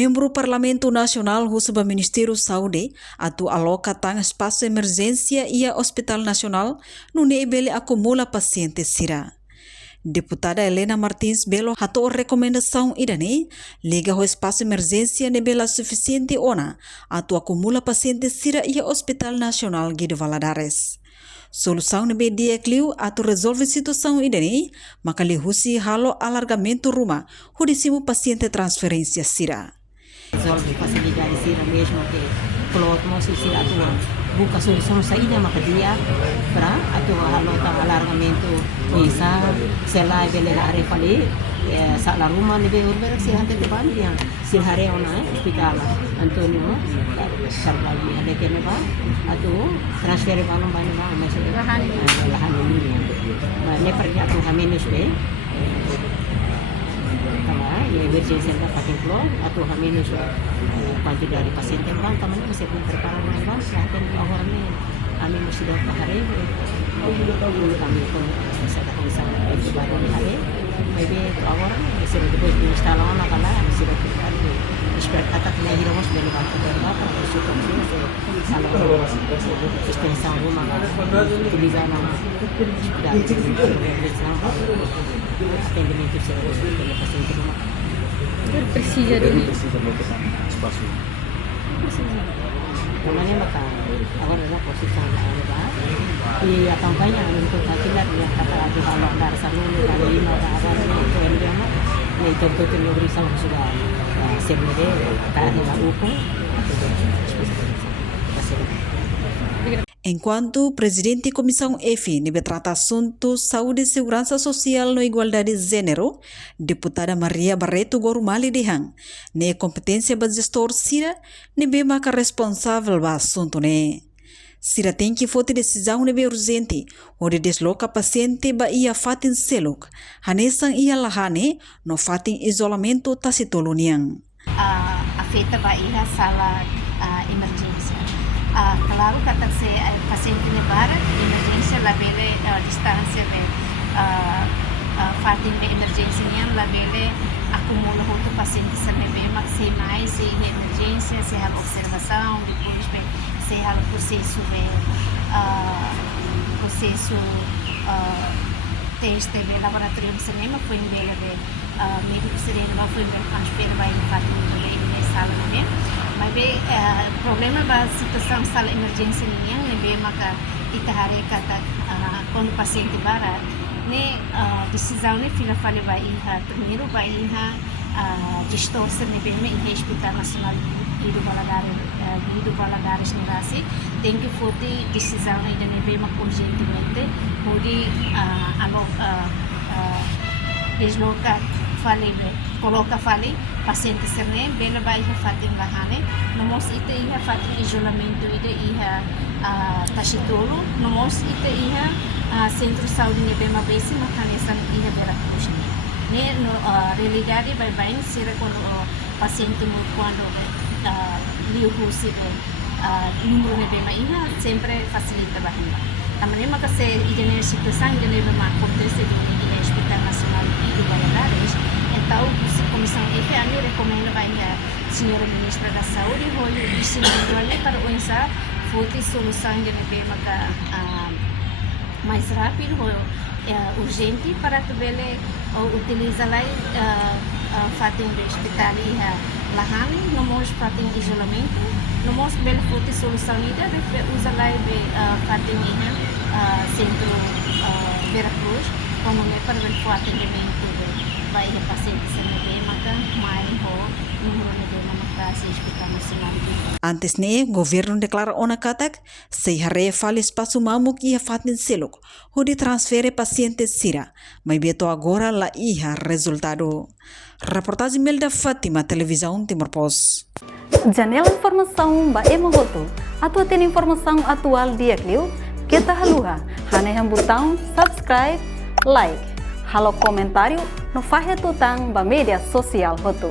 Membro Parlamento Nasional Husba Ministério Saúde atu aloca tang espaço emergência ia Hospital Nacional no nebele acumula paciente sira. Deputada Helena Martins Belo hatou recomendação idane liga o espaço emergência nebela suficiente ona atu acumula paciente sira ia Hospital Nacional Guido Valadares. Solução nebe dia cliu atu resolve situação idane maka lihusi halo alargamento rumah hudisimu paciente transferência sira. Resolve facilidade sira mesmo que kalau mau sisi atua buka solução saída maka dia para atua halo ta alargamento bisa selai belega are fali sala rumah nebe urber sila hante depan yang sila hare ona hospital Antonio sarlagi ada kene ba atu transfer balong bani ba masih lahan ini ne pergi atu haminus ya emergency na pakai flow atau haminus pagi dari pasien terbang kami masih belum terparah dengan selatan awal ni kami masih dah hari kami pun saya dah bisa baru hari maybe awal masih ada instalan nak lah masih ada kita expert atas lagi rumah sudah dibantu berapa sudah salah extension rumah utilizar nama sudah atendimento serviço pelo paciente rumah precisa de espaço. Namanya maka awal adalah posisi ada di kampanye untuk kakilat yang kata ada kalau dari sana dari lima ada itu yang dia mah ini contoh negeri sama sudah semede tak ada hukum Enquanto presidente Comissão F nebe trata assunto saúde e segurança social no igualdade de gênero, deputada Maria Barreto Gorumali dihang, ne competência ba gestor sira nebe maka responsável ba assunto ne. Sira tem que fote decisão nebe urgente, onde desloca paciente ba ia fatin seluk, hanesang ia lahane no fatin isolamento tasitoluniang. Afeta ba ia sala emergência. Claro kata se paciente ne bara emergência la bele distância be fatin be emergência niang la bele acumula outro paciente se be maximais se emergência se há observação depois be se há processo be processo teste be laboratório se nema foi bele be médico sereno foi be transfer by fatin be sala be mas problema ba situação sala emergência niang nebe maka itahare kata quando paciente bara ne decisão ne fila fale ba iha primeiro ba iha distorce nebe me iha Hospital Nacional Guido Valadares nerasi tem que fote decisão ne nebe mak urgentemente pode desloca fale coloca fale paciente serne bela ba iha fatin lahane nomos ite iha fatin isolamento ide iha tashitolo nomos ite iha centro saúde nebe mabesi makanesan iha Veracruz ne no realidade vai bem sira quando paciente mo quando liu husi número nebe ma iha sempre facilita bahimba amane maka se ide situação ide nebe ma acontece do Hospital Nacional Guido Valadares então a Comissão F a mim recomenda vai a senhora ministra da Saúde olhe isso para pensar fosse solução de nebe maka mais rápido urgente para também utilizar lá fatin do hospital e lahan no mos fatin isolamento no mos bel fosse solução ida usa lá fatin centro Veracruz como me para ver o atendimento vai o paciente se nebe maka mai ho número nebe maka se Hospital Nacional. Antes ne governo declara ona katak se hare fale espaço mamuk ia fatin seluk hudi transfere paciente sira mas beto agora la iha resultado. Reportagem Melda Fátima, televisão Timor Post. Janela informação ba emogoto atau tem informação atual dia kliu kita haluha haneham botão subscribe like halo comentário no fahe tutang ba media sosial hotu.